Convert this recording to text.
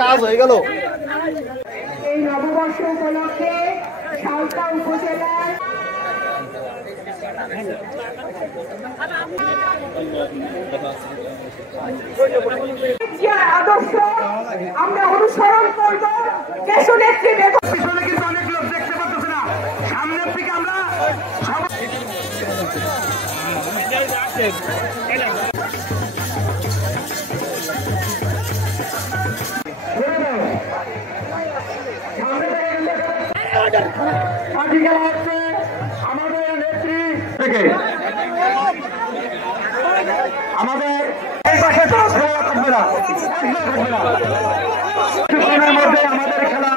কাজ হয়ে গেল। এই নববর্ষ উপলক্ষে সালতা উপজেলার আদর্শ আমরা অনুসরণ করব। দেশনেত্রী বেগম পিছনে কিন্তু অনেক লোক দেখতে পাচ্ছেন না, সামনের দিকে আমরা আমাদের নেত্রী থেকে আমাদের এই পাশে কোনো খেলা থাকবে না, কিছুক্ষণের মধ্যে আমাদের খেলা